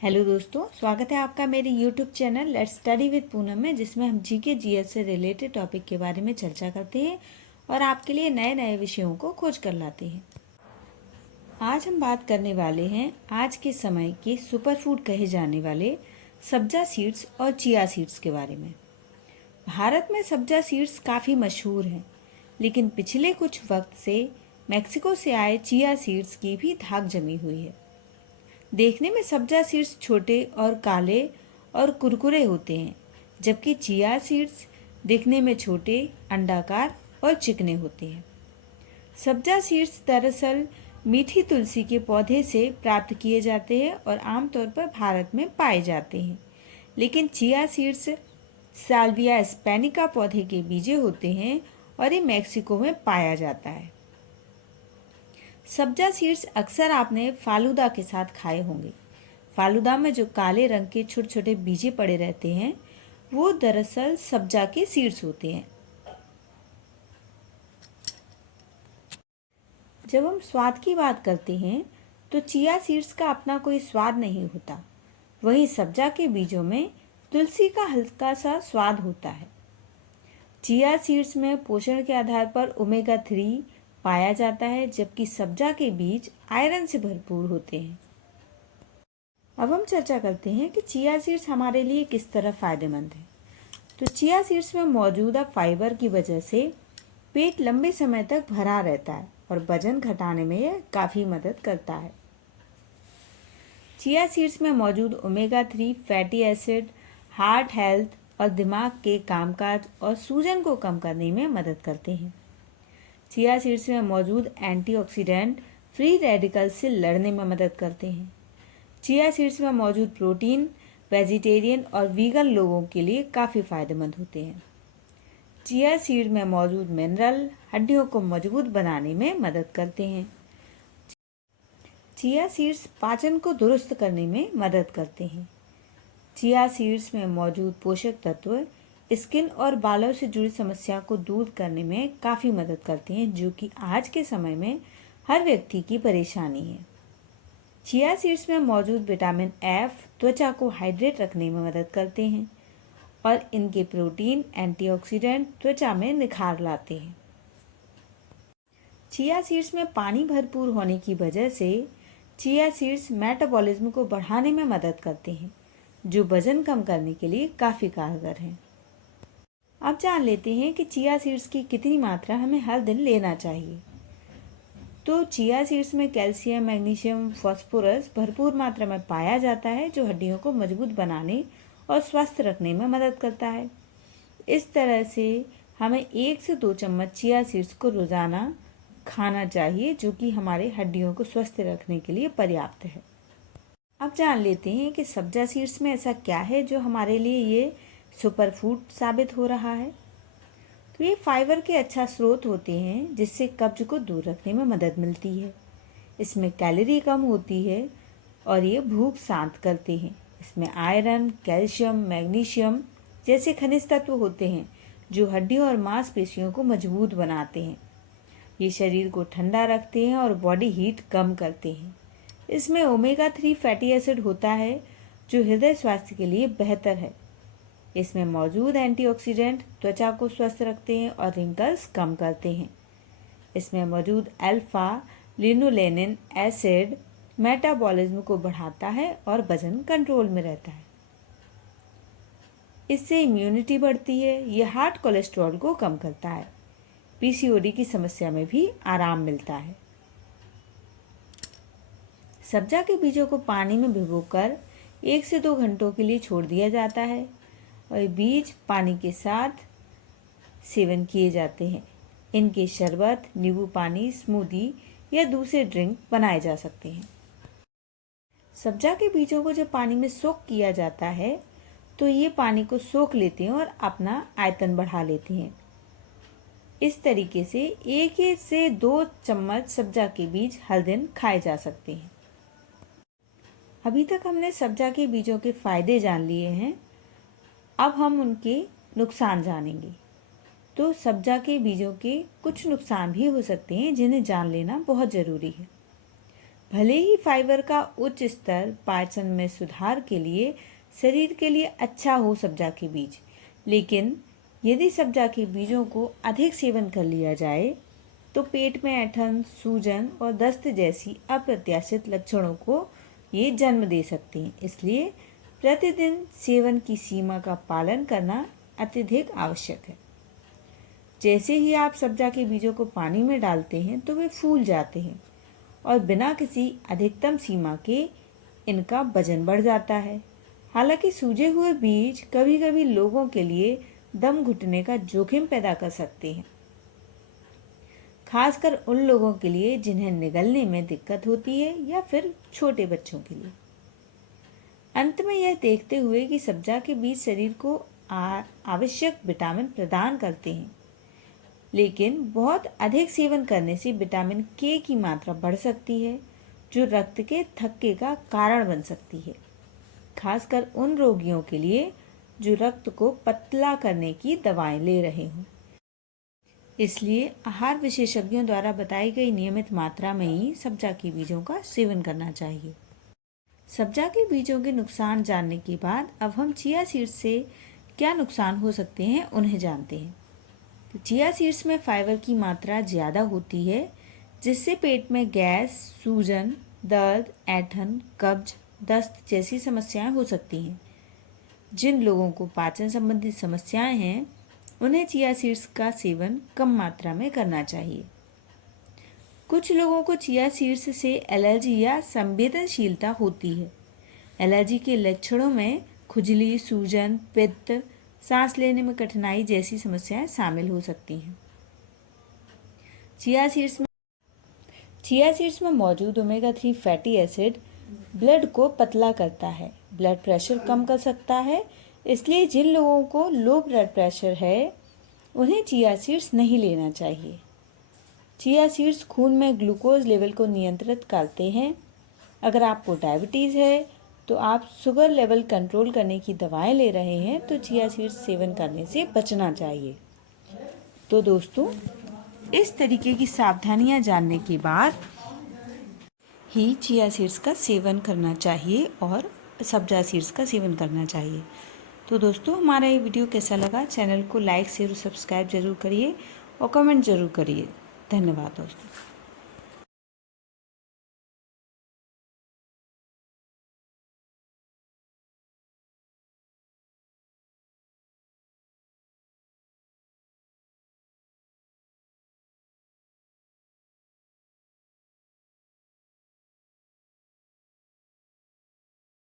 Hello दोस्तों, स्वागत है आपका मेरे YouTube channel let's study with Poonam में, जिसमें हम जीके जीएस से रिलेटेड टॉपिक के बारे में चर्चा करते हैं और आपके लिए नए नए विषयों को खोज कर लाते हैं। आज हम बात करने वाले हैं आज के समय के सुपरफूड कहे जाने वाले सब्जा सीड्स और चिया सीड्स के बारे में। भारत में सब्जा सीड्स काफ़ी मशहूर हैं, लेकिन पिछले कुछ वक्त से मैक्सिको से आए चिया सीड्स की भी धाक जमी हुई है। देखने में सब्जा सीड्स छोटे और काले और कुरकुरे होते हैं, जबकि चिया सीड्स दिखने में छोटे, अंडाकार और चिकने होते हैं। सब्जा सीड्स दरअसल मीठी तुलसी के पौधे से प्राप्त किए जाते हैं और आमतौर पर भारत में पाए जाते हैं, लेकिन चिया सीड्स साल्विया स्पेनिका पौधे के बीजे होते हैं और ये मैक्सिको में पाया जाता है। सब्जा सीड्स अक्सर आपने फालूदा के साथ खाए होंगे। फालूदा में जो काले रंग के छोटे छोटे बीजे पड़े रहते हैं, वो दरअसल सब्जा के सीड्स होते हैं। जब हम स्वाद की बात करते हैं तो चिया सीड्स का अपना कोई स्वाद नहीं होता, वहीं सब्जा के बीजों में तुलसी का हल्का सा स्वाद होता है। चिया सीड्स में पोषण के आधार पर ओमेगा 3 पाया जाता है, जबकि सब्जा के बीज आयरन से भरपूर होते हैं। अब हम चर्चा करते हैं कि चिया सीड्स हमारे लिए किस तरह फायदेमंद है। तो चिया सीड्स में मौजूदा फाइबर की वजह से पेट लंबे समय तक भरा रहता है और वजन घटाने में यह काफ़ी मदद करता है। चिया सीड्स में मौजूद omega 3 fatty acid heart health और दिमाग के कामकाज और सूजन को कम करने में मदद करते हैं। चिया सीड्स में मौजूद एंटीऑक्सीडेंट फ्री रेडिकल्स से लड़ने में मदद करते हैं। चिया सीड्स में मौजूद प्रोटीन वेजिटेरियन और वीगन लोगों के लिए काफ़ी फायदेमंद होते हैं। चिया सीड में मौजूद मिनरल हड्डियों को मजबूत बनाने में मदद करते हैं। चिया सीड्स पाचन को दुरुस्त करने में मदद करते हैं। चिया सीड्स में मौजूद पोषक तत्व स्किन और बालों से जुड़ी समस्या को दूर करने में काफ़ी मदद करते हैं, जो कि आज के समय में हर व्यक्ति की परेशानी है। चिया सीड्स में मौजूद विटामिन एफ त्वचा को हाइड्रेट रखने में मदद करते हैं और इनके प्रोटीन एंटीऑक्सीडेंट त्वचा में निखार लाते हैं। चिया सीड्स में पानी भरपूर होने की वजह से चिया सीड्स मेटाबॉलिज्म को बढ़ाने में मदद करते हैं, जो वजन कम करने के लिए काफ़ी कारगर हैं। अब जान लेते हैं कि चिया सीड्स की कितनी मात्रा हमें हर दिन लेना चाहिए। तो चिया सीड्स में कैल्शियम मैग्नीशियम फास्फोरस भरपूर मात्रा में पाया जाता है, जो हड्डियों को मजबूत बनाने और स्वस्थ रखने में मदद करता है। इस तरह से हमें 1 से 2 चम्मच चिया सीड्स को रोज़ाना खाना चाहिए, जो कि हमारे हड्डियों को स्वस्थ रखने के लिए पर्याप्त है। अब जान लेते हैं कि सब्जा सीड्स में ऐसा क्या है जो हमारे लिए ये सुपर फूड साबित हो रहा है। तो ये फाइबर के अच्छा स्रोत होते हैं, जिससे कब्ज को दूर रखने में मदद मिलती है। इसमें कैलोरी कम होती है और ये भूख शांत करते हैं। इसमें आयरन कैल्शियम मैग्नीशियम जैसे खनिज तत्व होते हैं, जो हड्डियों और मांसपेशियों को मजबूत बनाते हैं। ये शरीर को ठंडा रखते हैं और बॉडी हीट कम करते हैं। इसमें ओमेगा 3 फैटी एसिड होता है, जो हृदय स्वास्थ्य के लिए बेहतर है। इसमें मौजूद एंटीऑक्सीडेंट त्वचा को स्वस्थ रखते हैं और रिंकल्स कम करते हैं। इसमें मौजूद अल्फा लिनोलेनिन एसिड मेटाबॉलिज्म को बढ़ाता है और वजन कंट्रोल में रहता है। इससे इम्यूनिटी बढ़ती है। यह हार्ट कोलेस्ट्रॉल को कम करता है। पीसीओडी की समस्या में भी आराम मिलता है। सब्जा के बीजों को पानी में भिगोकर 1 से 2 घंटों के लिए छोड़ दिया जाता है और बीज पानी के साथ सेवन किए जाते हैं। इनके शरबत नींबू पानी स्मूदी या दूसरे ड्रिंक बनाए जा सकते हैं। सब्जा के बीजों को जब पानी में सोख किया जाता है तो ये पानी को सोख लेते हैं और अपना आयतन बढ़ा लेते हैं। इस तरीके से 1 से 2 चम्मच सब्जा के बीज हर दिन खाए जा सकते हैं। अभी तक हमने सब्जा के बीजों के फायदे जान लिए हैं, अब हम उनके नुकसान जानेंगे। तो सब्जा के बीजों के कुछ नुकसान भी हो सकते हैं, जिन्हें जान लेना बहुत ज़रूरी है। भले ही फाइबर का उच्च स्तर पाचन में सुधार के लिए शरीर के लिए अच्छा हो सब्जा के बीज, लेकिन यदि सब्जा के बीजों को अधिक सेवन कर लिया जाए तो पेट में ऐंठन, सूजन और दस्त जैसी अप्रत्याशित लक्षणों को ये जन्म दे सकते हैं। इसलिए प्रतिदिन सेवन की सीमा का पालन करना अत्यधिक आवश्यक है। जैसे ही आप सब्जा के बीजों को पानी में डालते हैं तो वे फूल जाते हैं और बिना किसी अधिकतम सीमा के इनका वजन बढ़ जाता है। हालांकि सूजे हुए बीज कभी कभी लोगों के लिए दम घुटने का जोखिम पैदा कर सकते हैं, खासकर उन लोगों के लिए जिन्हें निगलने में दिक्कत होती है या फिर छोटे बच्चों के लिए। अंत में यह देखते हुए कि सब्जा के बीज शरीर को आवश्यक विटामिन प्रदान करते हैं, लेकिन बहुत अधिक सेवन करने से विटामिन के की मात्रा बढ़ सकती है, जो रक्त के थक्के का कारण बन सकती है, खासकर उन रोगियों के लिए जो रक्त को पतला करने की दवाएं ले रहे हों। इसलिए आहार विशेषज्ञों द्वारा बताई गई नियमित मात्रा में ही सब्जा के बीजों का सेवन करना चाहिए। सब्जा के बीजों के नुकसान जानने के बाद अब हम चिया सीड्स से क्या नुकसान हो सकते हैं उन्हें जानते हैं। तो चिया सीड्स में फाइबर की मात्रा ज़्यादा होती है, जिससे पेट में गैस, सूजन, दर्द, ऐंठन, कब्ज, दस्त जैसी समस्याएं हो सकती हैं। जिन लोगों को पाचन संबंधी समस्याएं हैं उन्हें चिया सीड्स का सेवन कम मात्रा में करना चाहिए। कुछ लोगों को चिया सीड्स से एलर्जी या संवेदनशीलता होती है। एलर्जी के लक्षणों में खुजली, सूजन, पित्त, सांस लेने में कठिनाई जैसी समस्याएं शामिल हो सकती हैं। चिया सीड्स में मौजूद ओमेगा 3 फैटी एसिड ब्लड को पतला करता है, ब्लड प्रेशर कम कर सकता है। इसलिए जिन लोगों को लो ब्लड प्रेशर है उन्हें चिया सीड्स नहीं लेना चाहिए। चिया सीड्स खून में ग्लूकोज लेवल को नियंत्रित करते हैं। अगर आपको डायबिटीज़ है तो आप शुगर लेवल कंट्रोल करने की दवाएं ले रहे हैं तो चिया सीड्स सेवन करने से बचना चाहिए। तो दोस्तों, इस तरीके की सावधानियां जानने के बाद ही चिया सीड्स का सेवन करना चाहिए और सब्जा सीड्स का सेवन करना चाहिए। तो दोस्तों, हमारा ये वीडियो कैसा लगा? चैनल को लाइक, शेयर और सब्सक्राइब जरूर करिए और कमेंट जरूर करिए। धन्यवाद दोस्तों।